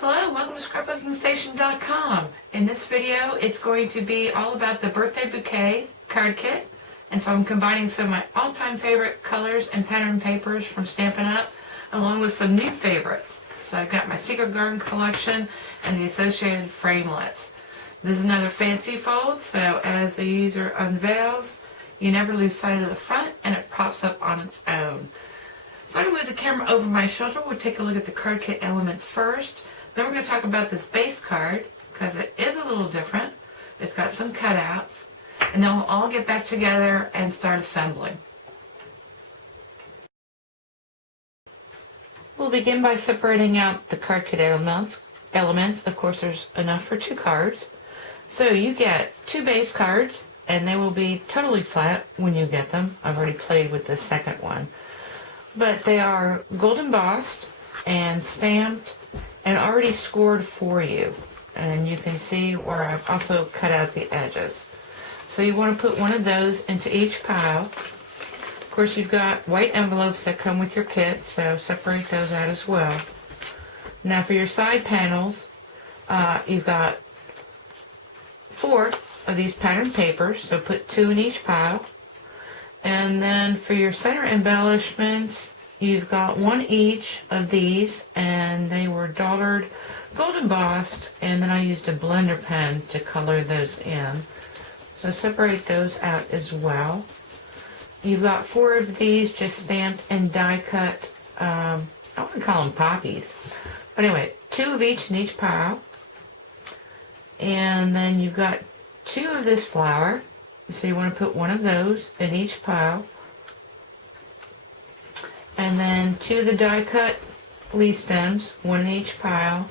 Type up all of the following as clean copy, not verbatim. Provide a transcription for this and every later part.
Hello, welcome to scrapbookingstation.com. In this video, it's going to be all about the Birthday Bouquet card kit. And so I'm combining some of my all-time favorite colors and pattern papers from Stampin UP, along with some new favorites. So I've got my Secret Garden collection and the associated framelits. This is another fancy fold, so as the user unveils, you never lose sight of the front and it props up on its own. So I'm going to move the camera over my shoulder. We'll take a look at the card kit elements first. Then we're going to talk about this base card, because it is a little different. It's got some cutouts. And then we'll all get back together and start assembling. We'll begin by separating out the card kit elements. Of course, there's enough for 2 cards. So you get 2 base cards, and they will be totally flat when you get them. I've already played with the second one. But they are gold embossed and stamped and already scored for you. And you can see where I've also cut out the edges. So you want to put one of those into each pile. Of course, you've got white envelopes that come with your kit, so separate those out as well. Now for your side panels, you've got 4 of these pattern papers, so put 2 in each pile. And then for your center embellishments, you've got 1 each of these, and they were dollared gold embossed, and then I used a blender pen to color those in. So separate those out as well. You've got 4 of these just stamped and die cut, I want to call them poppies. But anyway, 2 of each in each pile. And then you've got 2 of this flower. So you want to put 1 of those in each pile. And then 2 of the die cut leaf stems, 1 in each pile.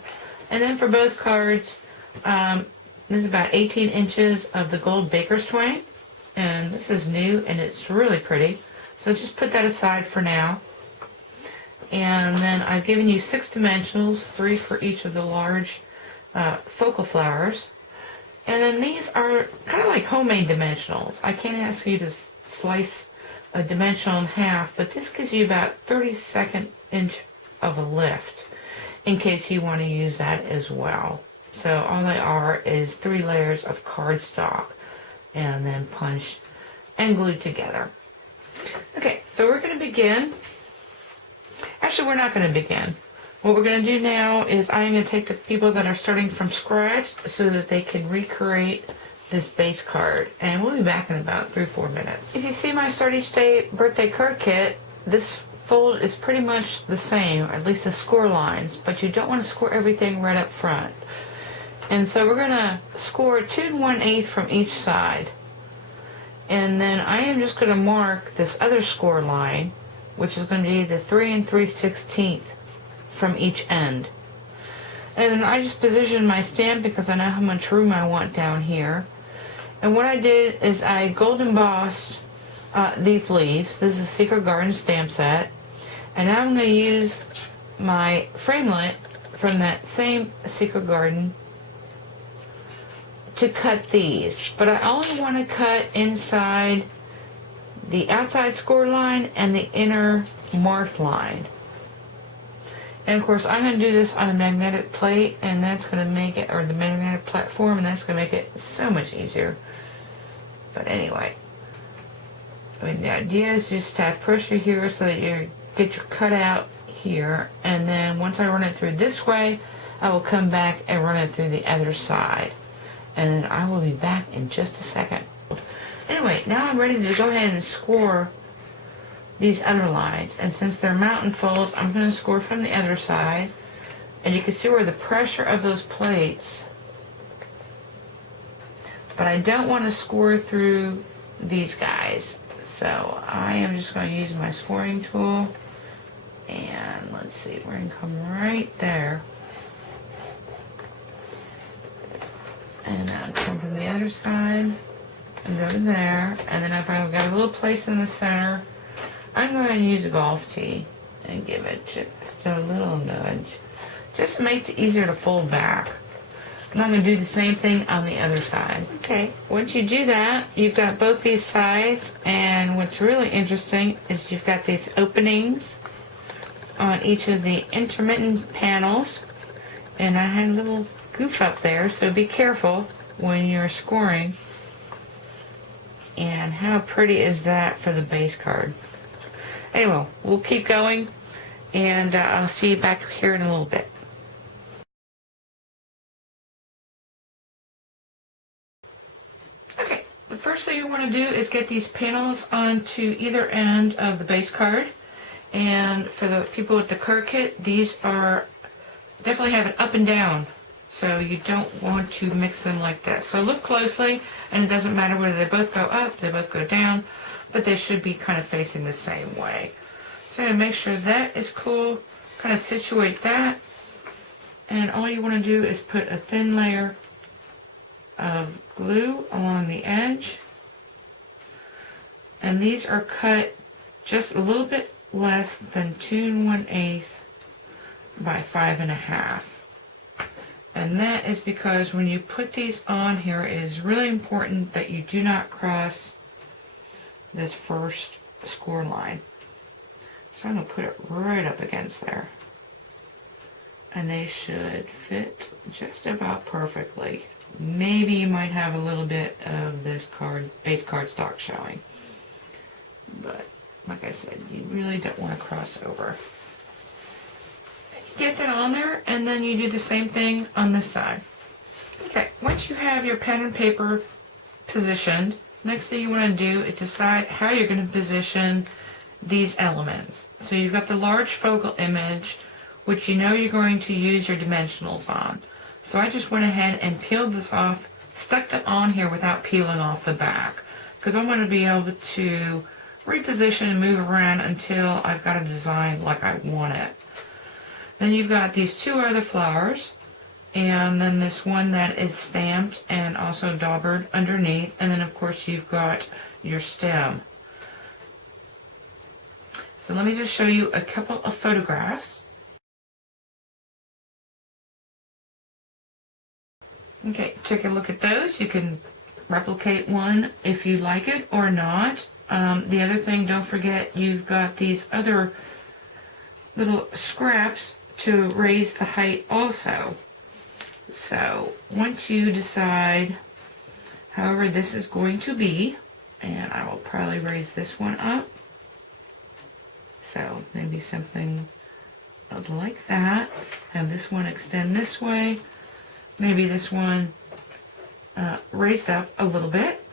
And then for both cards, this is about 18 inches of the gold baker's twine. And this is new and it's really pretty. So just put that aside for now. And then I've given you 6 dimensionals, 3 for each of the large focal flowers. And then these are kind of like homemade dimensionals. I can't ask you to slice a dimensional in half, but this gives you about 32nd inch of a lift in case you want to use that as well. So all they are is 3 layers of cardstock and then punched and glued together. Okay, so we're going to begin. Actually, we're not going to begin. What we're going to do now is I'm going to take the people that are starting from scratch so that they can recreate this base card. And we'll be back in about 3 or 4 minutes. If you see my Start Each Day birthday card kit, this fold is pretty much the same, at least the score lines, but you don't want to score everything right up front. And so we're going to score 2 1/8 from each side. And then I am just going to mark this other score line, which is going to be the 3 3/16 from each end. And then I just positioned my stamp because I know how much room I want down here. And what I did is I gold embossed these leaves. This is a Secret Garden stamp set. And now I'm going to use my framelit from that same Secret Garden to cut these. But I only want to cut inside the outside score line and the inner marked line. And of course, I'm going to do this on a magnetic plate, and that's going to make it, or the magnetic platform, and that's going to make it so much easier. But anyway, I mean, the idea is just to have pressure here so that you get your cutout here, and then once I run it through this way, I will come back and run it through the other side. And then I will be back in just a second. Anyway, now I'm ready to go ahead and score these other lines, and since they're mountain folds, I'm going to score from the other side, and you can see where the pressure of those plates, but I don't want to score through these guys, so I am just going to use my scoring tool, and let's see, we're going to come right there, and then come from the other side and go to there, and then if I've got a little place in the center, I'm going to use a golf tee and give it just a little nudge. Just makes it easier to fold back. And I'm going to do the same thing on the other side. Okay, once you do that, you've got both these sides, and what's really interesting is you've got these openings on each of the intermittent panels, and I had a little goof up there, so be careful when you're scoring. And how pretty is that for the base card? Anyway, we'll keep going, and I'll see you back here in a little bit. Okay, the first thing you want to do is get these panels onto either end of the base card. And for the people with the card kit, these are definitely have an up and down, so you don't want to mix them like this. So look closely, and it doesn't matter whether they both go up, they both go down, but they should be kind of facing the same way. So make sure that is cool, kind of situate that, and all you want to do is put a thin layer of glue along the edge, and these are cut just a little bit less than 2 1/8 by 5 1/2. And that is because when you put these on here, it is really important that you do not cross this first score line. So I'm going to put it right up against there. And they should fit just about perfectly. Maybe you might have a little bit of this base card stock showing. But like I said, you really don't want to cross over. Get that on there, and then you do the same thing on this side. Okay, once you have your pattern paper positioned, next thing you want to do is decide how you're going to position these elements. So you've got the large focal image, which you know you're going to use your dimensionals on. So I just went ahead and peeled this off, stuck them on here without peeling off the back, because I want to be able to reposition and move around until I've got a design like I want it. Then you've got these two other flowers, and then this one that is stamped and also daubered underneath, and then of course you've got your stem. So let me just show you a couple of photographs. Okay, take a look at those. You can replicate one if you like it or not. The other thing, don't forget, you've got these other little scraps to raise the height also. So once you decide however this is going to be, and I will probably raise this one up, so maybe something like that. Have this one extend this way, maybe this one raised up a little bit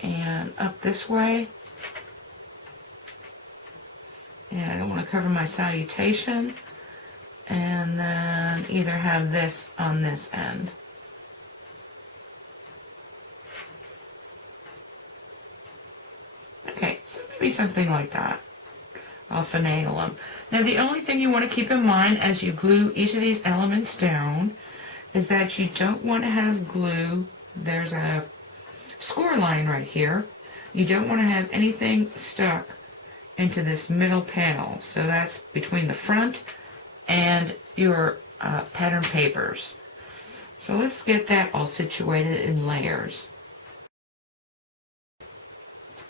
and up this way. And I don't want to cover my salutation, and then either have this on this end. Okay, so maybe something like that. I'll finagle them. Now the only thing you want to keep in mind as you glue each of these elements down is that you don't want to have glue. There's a score line right here. You don't want to have anything stuck into this middle panel. So that's between the front and your pattern papers. So let's get that all situated in layers.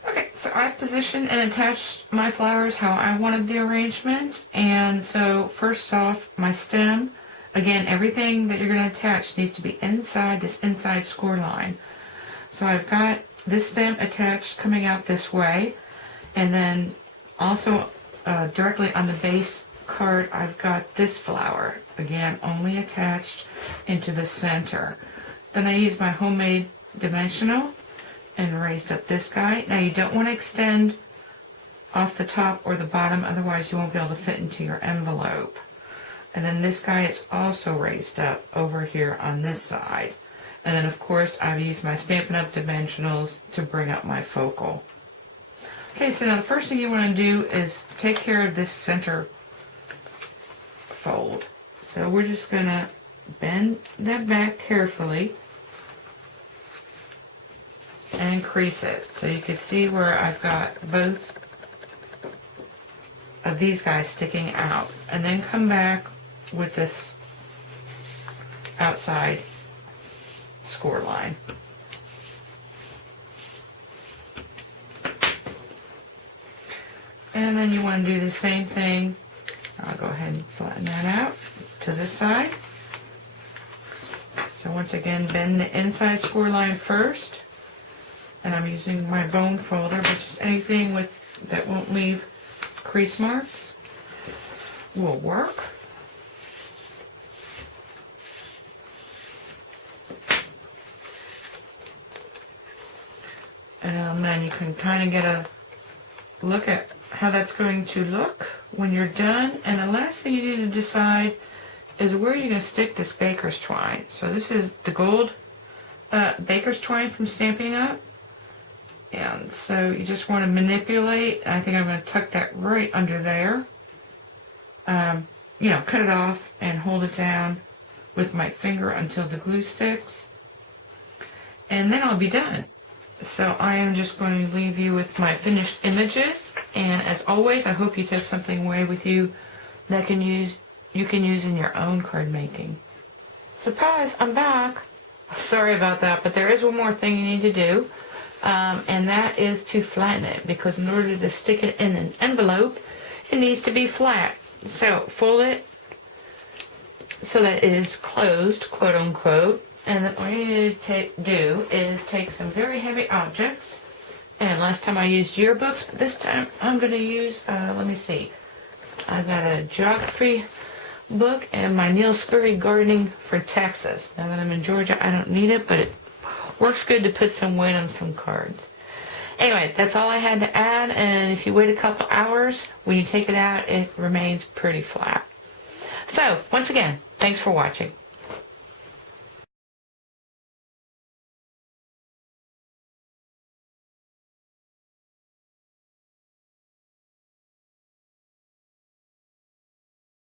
Okay, so I've positioned and attached my flowers how I wanted the arrangement. And so first off, my stem, again, everything that you're going to attach needs to be inside this inside score line. So I've got this stem attached coming out this way, and then also directly on the base card I've got this flower, again only attached into the center. Then I use my homemade dimensional and raised up this guy. Now you don't want to extend off the top or the bottom, otherwise you won't be able to fit into your envelope. And then this guy is also raised up over here on this side. And then of course I've used my Stampin' Up! Dimensionals to bring up my focal. Okay, so now the first thing you want to do is take care of this center fold. So we're just going to bend that back carefully and crease it. So you can see where I've got both of these guys sticking out. And then come back with this outside score line. And then you want to do the same thing. I'll go ahead and flatten that out to this side. So once again, bend the inside score line first. And I'm using my bone folder, but just anything that won't leave crease marks will work. And then you can kind of get a look at how that's going to look when you're done. And the last thing you need to decide is where you're going to stick this baker's twine. So this is the gold baker's twine from Stampin' Up. And so you just want to manipulate. I think I'm going to tuck that right under there. You know, cut it off and hold it down with my finger until the glue sticks. And then I'll be done. So I am just going to leave you with my finished images. And as always, I hope you took something away with you that you can use in your own card making. Surprise, I'm back. Sorry about that, but there is one more thing you need to do. And that is to flatten it, because in order to stick it in an envelope, it needs to be flat. So fold it so that it is closed, quote unquote. And then what you need to do is take some very heavy objects. And last time I used yearbooks, but this time I'm going to use, let me see. I got a geography book and my Neil Sperry Gardening for Texas. Now that I'm in Georgia, I don't need it, but it works good to put some weight on some cards. Anyway, that's all I had to add, and if you wait a couple hours, when you take it out, it remains pretty flat. So, once again, thanks for watching.